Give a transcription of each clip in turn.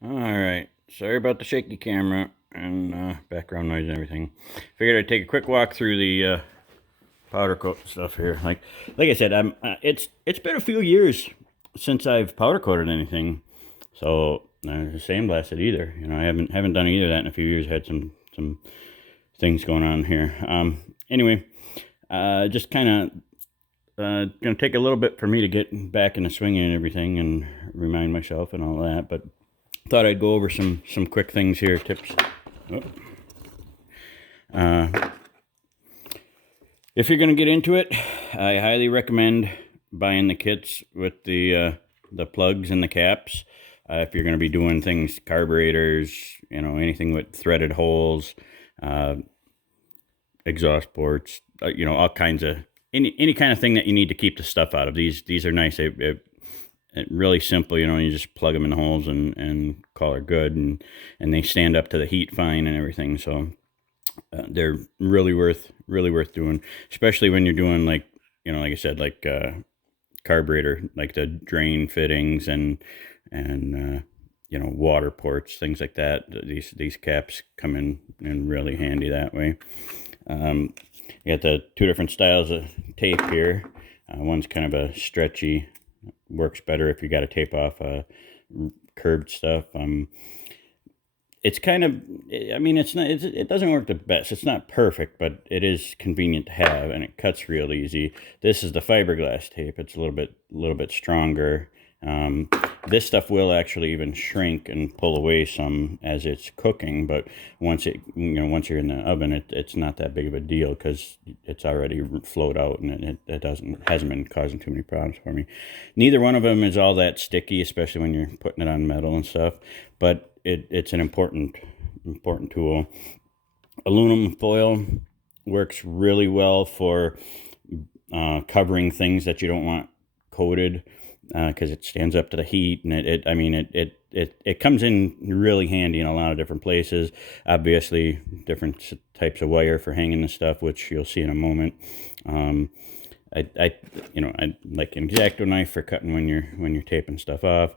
All right. Sorry about the shaky camera and background noise and everything. Figured I'd take a quick walk through the powder coat stuff here. Like I said, I'm. It's been a few years since I've powder coated anything, so sandblasted either. I haven't done either of that in a few years. Had some things going on here. Anyway, just kind of gonna take a little bit for me to get back in the swing and everything, and remind myself and all that, but. Thought I'd go over some quick things here, tips. Oh. If you're going to get into it, I highly recommend buying the kits with the plugs and the caps. If you're going to be doing things, carburetors, anything with threaded holes, exhaust ports, all kinds of any kind of thing that you need to keep the stuff out of. These are nice. Really simple, you just plug them in the holes and call it good, and they stand up to the heat fine and everything. So they're really worth doing, especially when you're doing like I said, like carburetor, like the drain fittings and water ports, things like that. These caps come in really handy that way. You got the two different styles of tape here. One's kind of a stretchy, works better if you got to tape off curved stuff. It's kind of, I mean, it doesn't work the best. It's not perfect, but it is convenient to have, and it cuts real easy. This is the fiberglass tape. It's a little bit stronger. This stuff will actually even shrink and pull away some as it's cooking, but once once you're in the oven, it's not that big of a deal because it's already flowed out, and it hasn't been causing too many problems for me. Neither one of them is all that sticky, especially when you're putting it on metal and stuff, but it's an important tool. Aluminum foil works really well for covering things that you don't want coated, because it stands up to the heat, and it comes in really handy in a lot of different places. Obviously, different types of wire for hanging the stuff, which you'll see in a moment. I like an X-Acto knife for cutting when you're taping stuff off.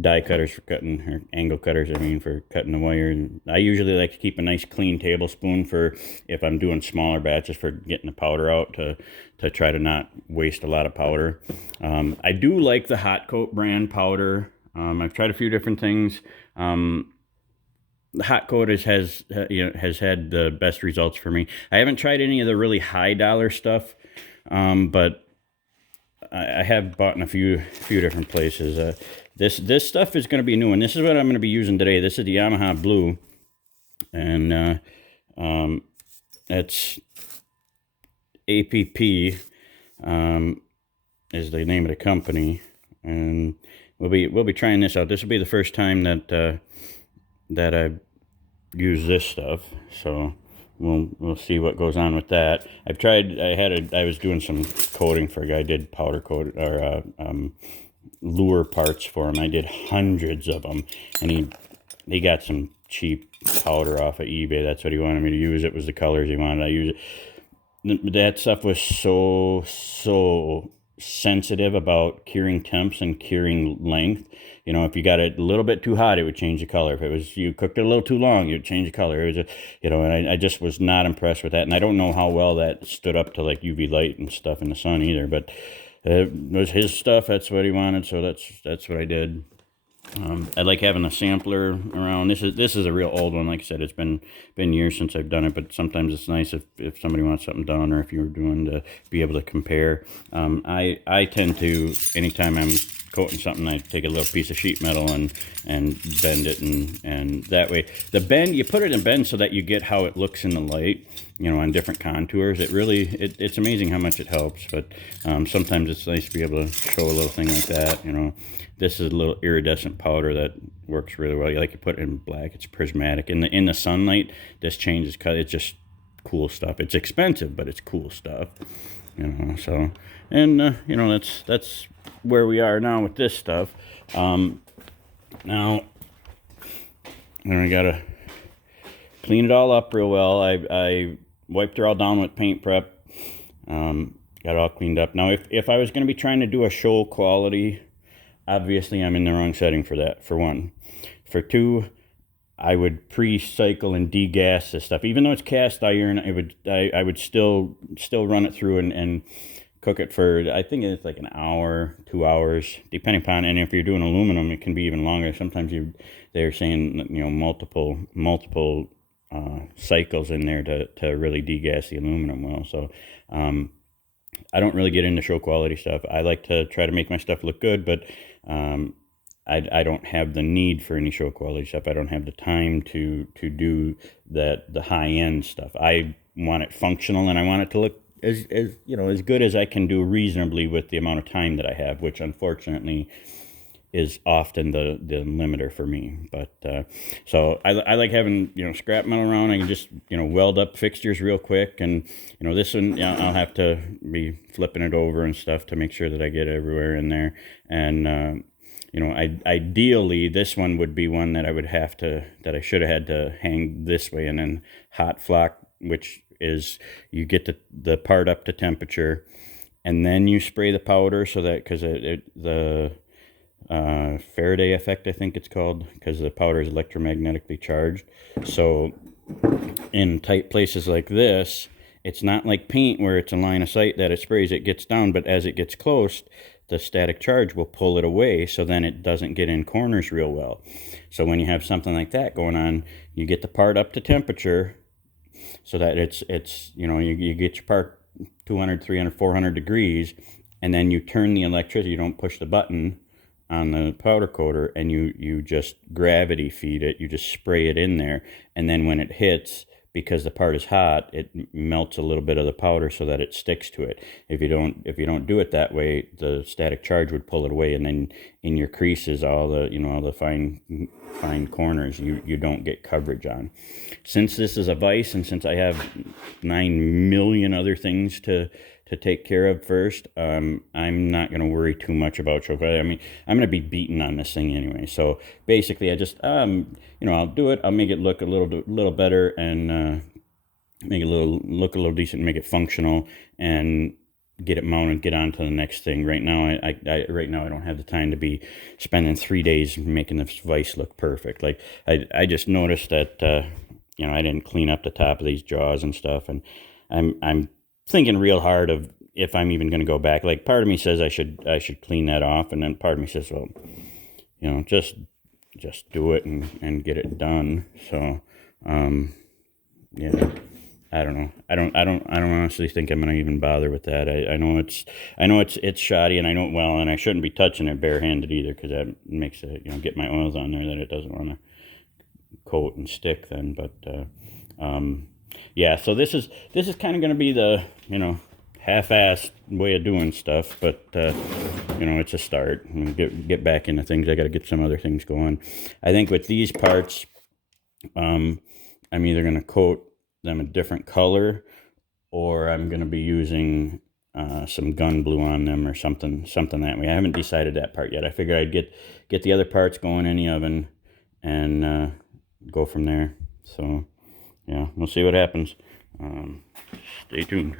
Die cutters for cutting, or angle cutters, for cutting the wire. And I usually like to keep a nice clean tablespoon for if I'm doing smaller batches, for getting the powder out, to try to not waste a lot of powder. I do like the Hot Coat brand powder. I've tried a few different things. The Hot Coat has had the best results for me. I haven't tried any of the really high dollar stuff, but I have bought in a few different places. This stuff is going to be new, and this is what I'm going to be using today. This is the Yamaha Blue, and it's APP is the name of the company, and we'll be trying this out. This will be the first time that I've used this stuff, so we'll see what goes on with that. I've tried. I was doing some coating for a guy. Did powder coat or lure parts for him. I did hundreds of them, and he got some cheap powder off of eBay. That's what he wanted me to use. It was the colors he wanted I use it. That stuff was so sensitive about curing temps and curing length. If you got it a little bit too hot, it would change the color. If you cooked it a little too long, it would change the color. It was and I just was not impressed with that. And I don't know how well that stood up to like UV light and stuff in the sun either, but it was his stuff. That's what he wanted, so that's what I did. I like having a sampler around. This is a real old one. Like I said, it's been years since I've done it, but sometimes it's nice if somebody wants something done, or if you're doing, to be able to compare. I tend to, anytime I'm coating something, I take a little piece of sheet metal and bend it, and that way you put it in bend so that you get how it looks in the light, on different contours. It's amazing how much it helps. But sometimes it's nice to be able to show a little thing like that. This is a little iridescent powder that works really well. You put it in black. It's prismatic. In the sunlight, this changes color. It's just cool stuff. It's expensive, but it's cool stuff. So, and that's where we are now with this stuff. Now, I gotta clean it all up real well. I wiped her all down with paint prep. Got it all cleaned up. Now, if I was going to be trying to do a show quality obviously I'm in the wrong setting for that, for one. For two, I would pre-cycle and degas this stuff. Even though it's cast iron, I would still run it through and cook it for, I think it's like an hour, 2 hours, depending upon, and if you're doing aluminum, it can be even longer. Sometimes they're saying, multiple cycles in there to really degas the aluminum well. So I don't really get into show quality stuff. I like to try to make my stuff look good, but I don't have the need for any show quality stuff. I don't have the time to do the high end stuff. I want it functional, and I want it to look as good as I can do reasonably with the amount of time that I have, which unfortunately is often the limiter for me. But so I like having scrap metal around. I can just weld up fixtures real quick, and this one I'll have to be flipping it over and stuff to make sure that I get everywhere in there. And ideally this one would be one that I should have had to hang this way, and then hot flock, which is you get the part up to temperature, and then you spray the powder, so that because the Faraday effect, I think it's called, because the powder is electromagnetically charged. So in tight places like this, it's not like paint where it's a line of sight that it sprays, it gets down, but as it gets close, the static charge will pull it away, so then it doesn't get in corners real well. So when you have something like that going on, you get the part up to temperature, so that it's you get your part 200, 300, 400 degrees, and then you turn the electricity. You don't push the button on the powder coater, and you just gravity feed it. You just spray it in there, and then when it hits, because the part is hot, it melts a little bit of the powder so that it sticks to it. If you don't do it that way, the static charge would pull it away, and then in your creases, all the fine corners, you don't get coverage on. Since this is a vise, and since I have 9 million other things to take care of first, I'm not going to worry too much about show quality. I mean, I'm going to be beaten on this thing anyway. So basically, I just I'll do it. I'll make it look a little better, and make it look a little decent, make it functional, and get it mounted, get on to the next thing. Right now, I don't have the time to be spending 3 days making this vise look perfect. Like I just noticed that I didn't clean up the top of these jaws and stuff, and I'm thinking real hard of if I'm even going to go back. Like, part of me says I should clean that off, and then part of me says, well, just do it and get it done. So yeah, I don't know. I don't honestly think I'm going to even bother with that. I know it's shoddy, and I know well, and I shouldn't be touching it barehanded either, because that makes it get my oils on there that it doesn't want to coat and stick then. But yeah, so this is kind of going to be the half-assed way of doing stuff, but it's a start. Get back into things. I got to get some other things going. I think with these parts, I'm either going to coat them a different color, or I'm going to be using some gun blue on them, or something that way. I haven't decided that part yet. I figured I'd get the other parts going in the oven, and go from there. So yeah, we'll see what happens. Stay tuned.